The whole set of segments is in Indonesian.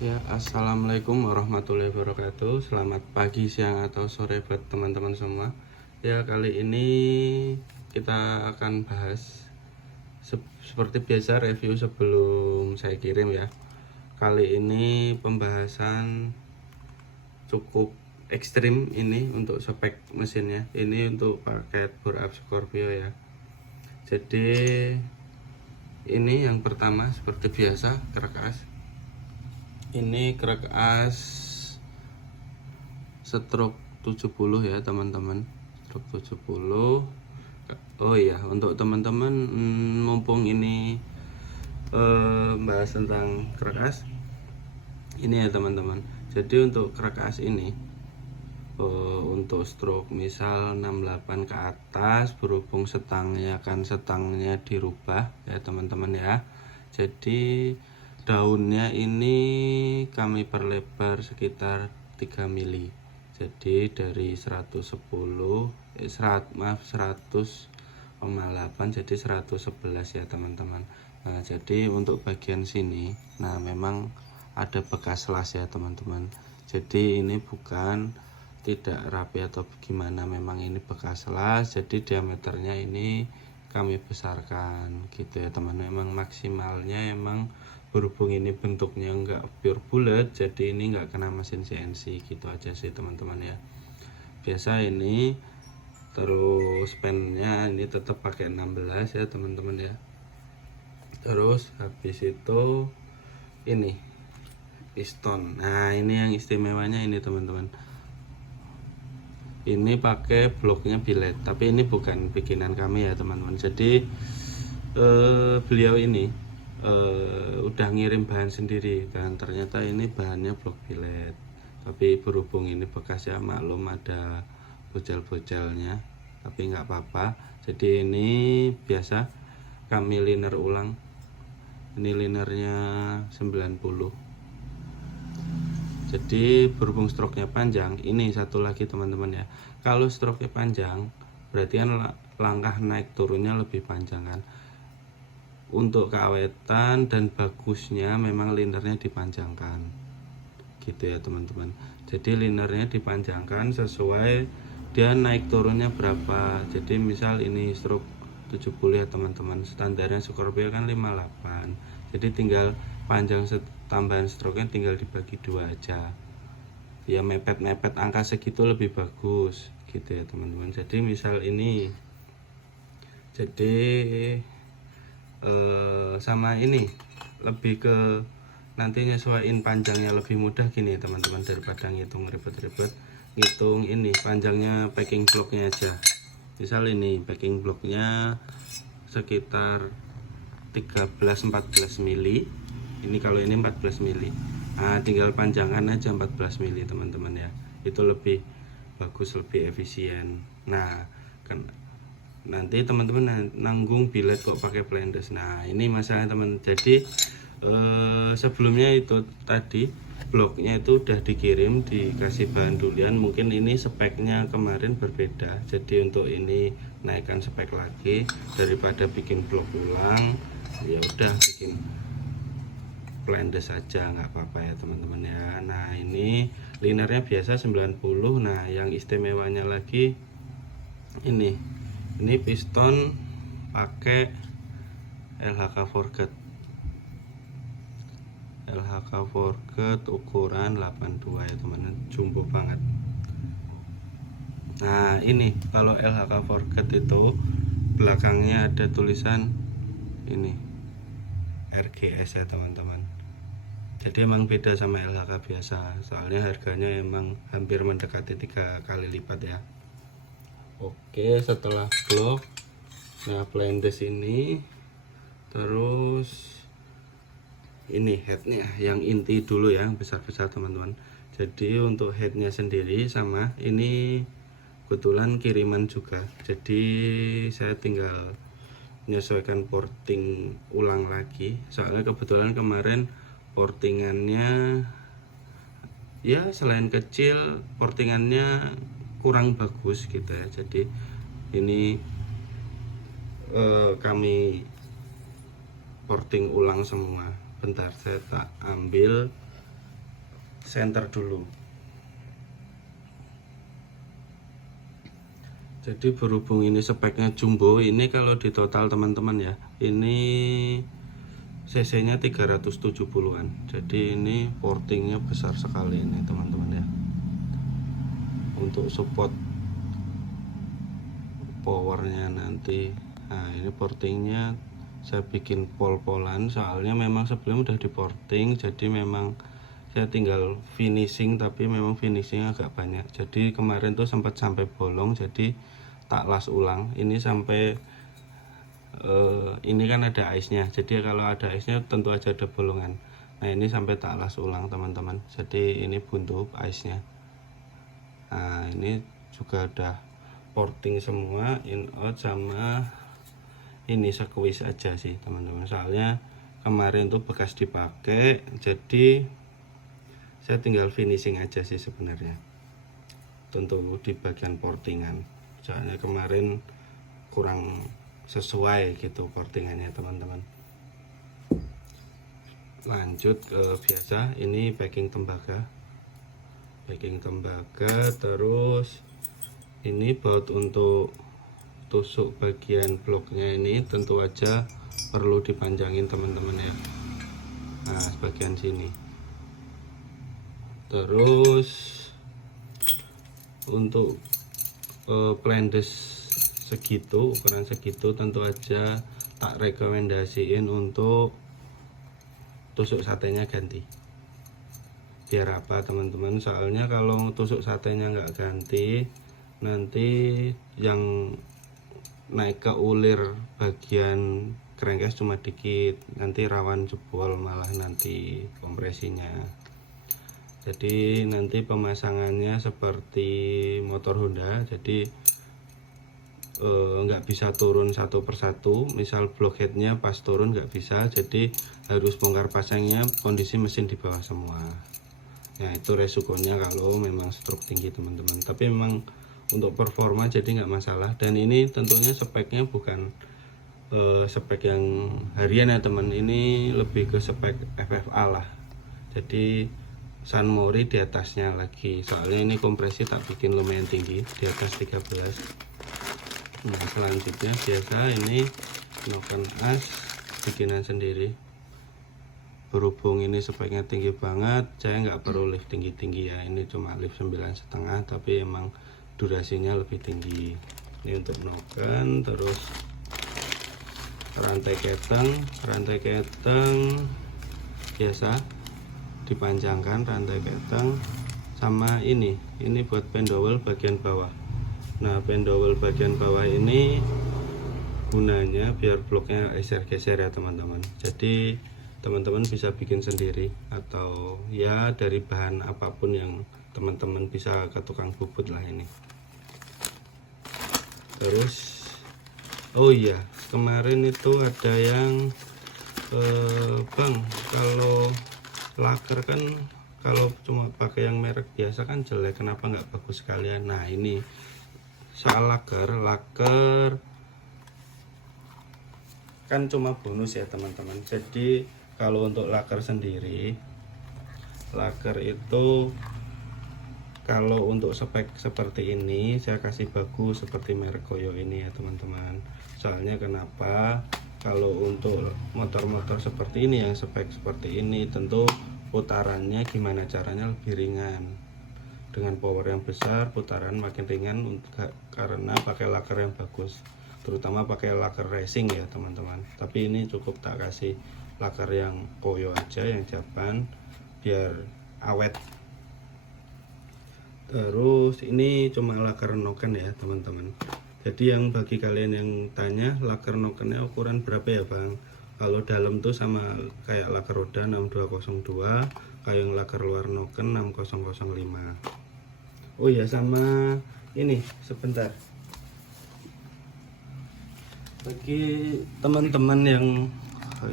Ya, assalamualaikum warahmatullahi wabarakatuh. Selamat pagi, siang, atau sore buat teman-teman semua. Ya, kali ini kita akan bahas seperti biasa review sebelum saya kirim ya. Kali ini pembahasan cukup ekstrim ini untuk spek mesinnya. Ini untuk paket bore up Scorpio ya. Jadi ini yang pertama seperti biasa krek as. Ini krek as stroke 70 ya teman-teman, stroke 70. Oh iya, untuk teman-teman mumpung ini bahas tentang krek as ini ya teman-teman. Jadi untuk krek as ini untuk stroke misal 68 ke atas, berhubung setangnya dirubah ya teman-teman ya. Jadi daunnya ini kami perlebar sekitar 3 mili. Jadi dari 100,8 jadi 111 ya teman-teman. Nah, jadi untuk bagian sini memang ada bekas las ya teman-teman. Jadi ini bukan tidak rapi atau bagaimana, memang ini bekas las. Jadi diameternya ini kami besarkan gitu ya teman. Memang maksimalnya emang berhubung ini bentuknya enggak pure bulat, jadi ini enggak kena mesin CNC gitu aja sih teman-teman ya. Biasa ini terus pennya ini tetap pakai 16 ya teman-teman ya. Terus habis itu ini piston. Nah, ini yang istimewanya ini teman-teman. Ini pakai bloknya billet, tapi ini bukan bikinan kami ya teman-teman. Jadi beliau ini udah ngirim bahan sendiri dan ternyata ini bahannya blok billet, tapi berhubung ini bekas ya, maklum ada bojal-bojalnya, tapi nggak apa-apa. Jadi ini biasa kami liner ulang. Ini linernya 90. Jadi berhubung stroke-nya panjang, ini satu lagi teman-teman ya. Kalau stroke-nya panjang, berarti kan langkah naik turunnya lebih panjang kan. Untuk keawetan dan bagusnya memang linernya dipanjangkan gitu ya teman-teman. Jadi linernya dipanjangkan sesuai dia naik turunnya berapa. Jadi misal ini stroke 70 ya teman-teman, standarnya Scorpio kan 58. Jadi tinggal panjang tambahan stroke-nya tinggal dibagi 2 aja. Ya mepet-mepet angka segitu lebih bagus gitu ya teman-teman. Jadi misal ini sama ini lebih ke nanti nyesuaiin panjangnya lebih mudah gini teman-teman, daripada ngitung ribet-ribet. Ngitung ini panjangnya packing blocknya aja. Misal ini packing blocknya sekitar 13-14 mili. Ini kalau ini 14 mili. Nah, tinggal panjangan aja 14 mili teman-teman ya. Itu lebih bagus, lebih efisien. Nah, kan nanti teman-teman nanggung billet kok pakai blendes. Nah, ini masalahnya teman. Jadi sebelumnya itu tadi bloknya itu udah dikirim, dikasih bahan duluan. Mungkin ini speknya kemarin berbeda, jadi untuk ini naikkan spek lagi daripada bikin blok ulang. Ya udah bikin blendes saja, nggak apa-apa ya teman-teman ya. Nah, ini linernya biasa 90. Nah, yang istimewanya lagi ini piston pakai LHK Forget ukuran 82 ya teman-teman, jumbo banget. Nah, ini kalau LHK Forget itu belakangnya ada tulisan ini RGS ya teman-teman. Jadi emang beda sama LHK biasa, soalnya harganya emang hampir mendekati 3 kali lipat ya. Oke, setelah blok, nah blendes ini, terus ini headnya yang inti dulu ya, yang besar-besar teman-teman. Jadi untuk headnya sendiri sama ini kebetulan kiriman juga, jadi saya tinggal menyesuaikan porting ulang lagi. Soalnya kebetulan kemarin portingannya ya selain kecil, portingannya kurang bagus gitu ya. Jadi ini kami porting ulang semua. Bentar, saya tak ambil center dulu. Jadi berhubung ini speknya jumbo, ini kalau di total teman-teman ya, ini cc nya 370-an. Jadi ini portingnya besar sekali ini teman-teman ya. Untuk support powernya nanti, nah ini portingnya saya bikin pol-polan, soalnya memang sebelum udah di porting, jadi memang saya tinggal finishing, tapi memang finishingnya agak banyak. Jadi kemarin tuh sempat sampai bolong, jadi tak las ulang. Ini sampai ini kan ada ice-nya, jadi kalau ada ice-nya tentu aja ada bolongan. Nah ini sampai tak las ulang teman-teman, jadi ini buntu ice-nya. Nah ini juga udah porting semua, in out sama ini squeeze aja sih teman-teman, soalnya kemarin tuh bekas dipakai, jadi saya tinggal finishing aja sih sebenarnya tentu di bagian portingan, soalnya kemarin kurang sesuai gitu portingannya teman-teman. Lanjut ke biasa, ini backing tembaga, terus ini baut untuk tusuk bagian bloknya, ini tentu aja perlu dipanjangin teman-teman ya. Nah bagian sini. Terus untuk plendes segitu, ukuran segitu, tentu aja tak rekomendasiin untuk tusuk satenya ganti. Biar apa teman-teman, soalnya kalau tusuk satenya nggak ganti, nanti yang naik ke ulir bagian crankcase cuma dikit, nanti rawan jebol malah nanti kompresinya. Jadi nanti pemasangannya seperti motor Honda, jadi nggak bisa turun satu persatu. Misal blockheadnya pas turun nggak bisa, jadi harus bongkar pasangnya kondisi mesin di bawah semua. Nah itu resikonya kalau memang stroke tinggi teman-teman, tapi memang untuk performa jadi nggak masalah. Dan ini tentunya speknya bukan spek yang harian ya teman, ini lebih ke spek FFA lah. Jadi Sunmori di atasnya lagi, soalnya ini kompresi tak bikin lumayan tinggi, di atas 13. Nah selanjutnya biasa ini noken as bikinan sendiri. Berhubung ini speknya tinggi banget, saya nggak perlu lift tinggi-tinggi ya, ini cuma lift 9,5, tapi emang durasinya lebih tinggi. Ini untuk noken. Terus rantai keteng biasa dipanjangkan rantai keteng, sama ini buat pendowel bagian bawah. Nah pendowel bagian bawah ini gunanya biar bloknya geser-geser ya teman-teman, jadi teman-teman bisa bikin sendiri atau ya dari bahan apapun yang teman-teman bisa ke tukang bubut lah ini. Terus oh iya, kemarin itu ada yang bang, kalau laker kan kalau cuma pakai yang merek biasa kan jelek, kenapa nggak bagus sekalian? Nah ini soal laker kan cuma bonus ya teman-teman. Jadi kalau untuk laker sendiri, laker itu kalau untuk spek seperti ini saya kasih bagus seperti merek Koyo ini ya teman-teman. Soalnya kenapa, kalau untuk motor-motor seperti ini yang spek seperti ini, tentu putarannya gimana caranya lebih ringan. Dengan power yang besar, putaran makin ringan karena pakai laker yang bagus, terutama pakai laker racing ya teman-teman. Tapi ini cukup tak kasih laker yang Koyo aja, yang Japan, biar awet. Terus ini cuma laker noken ya teman-teman. Jadi yang bagi kalian yang tanya laker nokennya ukuran berapa ya bang, kalau dalam tuh sama kayak laker roda 6202, kayak yang laker luar noken 6005. Oh ya, sama ini sebentar, bagi teman-teman yang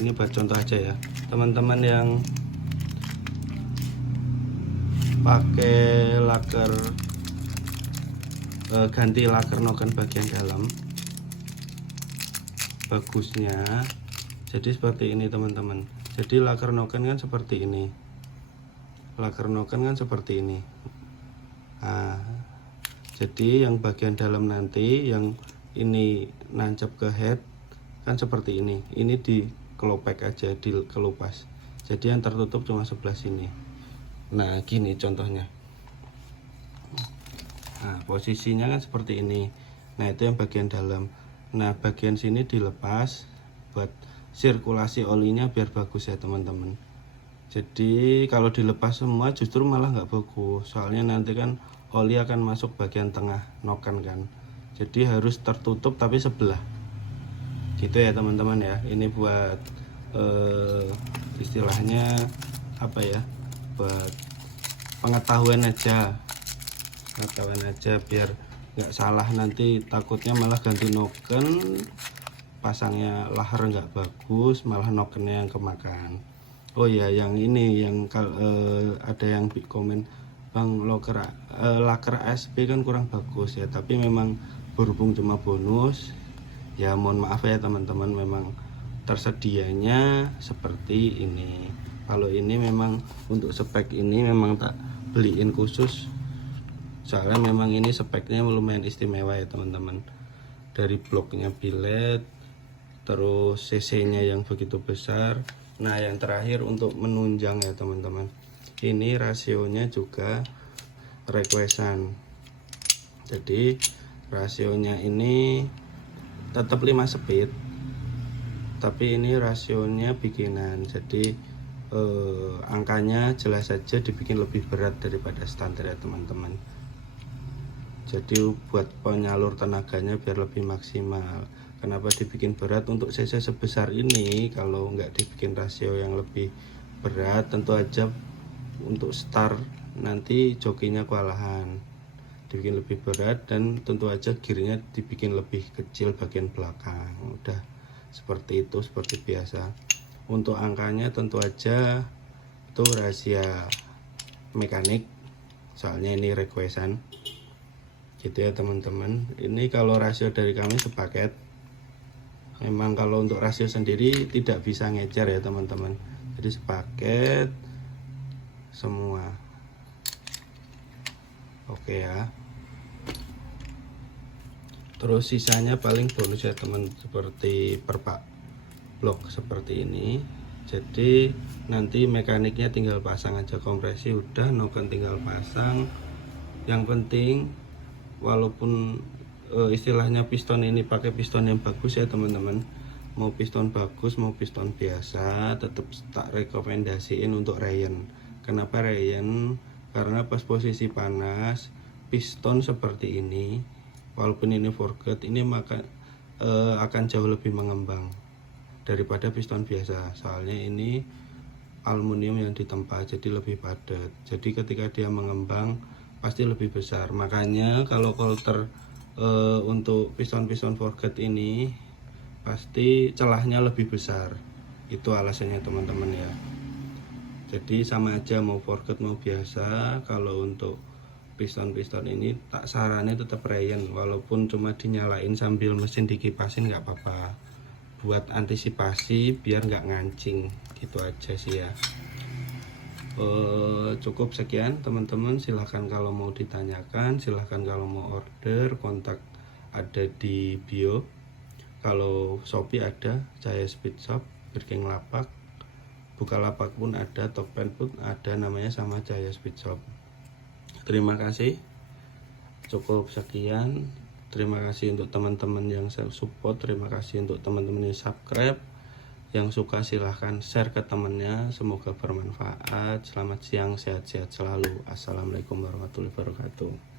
ini buat contoh aja ya, teman-teman yang pakai laker ganti laker noken bagian dalam, bagusnya jadi seperti ini teman-teman. Jadi laker noken kan seperti ini, Laker noken kan seperti ini. Nah, jadi yang bagian dalam nanti yang ini nancap ke head kan seperti ini. Ini dikelopek aja, dikelupas. Jadi yang tertutup cuma sebelah sini. Nah, gini contohnya. Nah, posisinya kan seperti ini. Nah, itu yang bagian dalam. Nah, bagian sini dilepas buat sirkulasi olinya biar bagus ya teman-teman. Jadi kalau dilepas semua justru malah nggak bagus, soalnya nanti kan oli akan masuk bagian tengah noken kan. Jadi harus tertutup tapi sebelah gitu ya teman-teman ya. Ini buat istilahnya apa ya, buat pengetahuan aja biar nggak salah, nanti takutnya malah ganti noken, pasangnya lahar nggak bagus, malah nokennya yang kemakan. Oh ya, yang ini yang ada yang komen, Bang, laker ASP kan kurang bagus ya, tapi memang berhubung cuma bonus ya, mohon maaf ya teman-teman, memang tersedianya seperti ini. Kalau ini memang untuk spek ini memang tak beliin khusus, soalnya memang ini speknya lumayan istimewa ya teman-teman. Dari bloknya billet, terus cc nya yang begitu besar. Nah, yang terakhir untuk menunjang ya teman-teman, ini rasionya juga requestan. Jadi rasionya ini tetap 5 speed, tapi ini rasionya bikinan. Jadi angkanya jelas saja dibikin lebih berat daripada standar ya teman-teman. Jadi buat penyalur tenaganya biar lebih maksimal. Kenapa dibikin berat untuk cc sebesar ini? Kalau nggak dibikin rasio yang lebih berat, tentu aja untuk start nanti jokinya kewalahan. Dibikin lebih berat dan tentu aja gearnya dibikin lebih kecil bagian belakang. Udah seperti itu, seperti biasa. Untuk angkanya tentu aja itu rahasia mekanik, soalnya ini requestan gitu ya teman-teman. Ini kalau rasio dari kami sepaket. Memang kalau untuk rasio sendiri tidak bisa ngejar ya teman-teman, jadi sepaket semua. Oke ya, terus sisanya paling bonus ya teman, seperti perpak blok seperti ini. Jadi nanti mekaniknya tinggal pasang aja kompresi, udah, noken tinggal pasang. Yang penting walaupun istilahnya piston ini pakai piston yang bagus ya teman-teman, mau piston bagus mau piston biasa tetap tak rekomendasiin untuk Ryan. Kenapa Ryan? Karena pas posisi panas piston seperti ini, walaupun ini forget, ini maka akan jauh lebih mengembang daripada piston biasa, soalnya ini aluminium yang ditempa jadi lebih padat. Jadi ketika dia mengembang pasti lebih besar. Makanya kalau coulter untuk piston-piston forget ini pasti celahnya lebih besar. Itu alasannya teman-teman ya. Jadi sama aja mau forget mau biasa. Kalau untuk piston-piston ini tak sarannya tetap Ryan, walaupun cuma dinyalain sambil mesin dikipasin nggak apa-apa, buat antisipasi biar nggak ngancing gitu aja sih ya. Cukup sekian teman-teman, silahkan kalau mau ditanyakan, silahkan kalau mau order, kontak ada di bio. Kalau Shopee ada Jaya Speed Shop, Birking Lapak, Bukalapak pun ada, Tokpen pun ada, namanya sama Jaya Speed Shop. Terima kasih, cukup sekian. Terima kasih untuk teman-teman yang support, terima kasih untuk teman-teman yang subscribe. Yang suka silahkan share ke temennya, semoga bermanfaat. Selamat siang, sehat-sehat selalu. Assalamualaikum warahmatullahi wabarakatuh.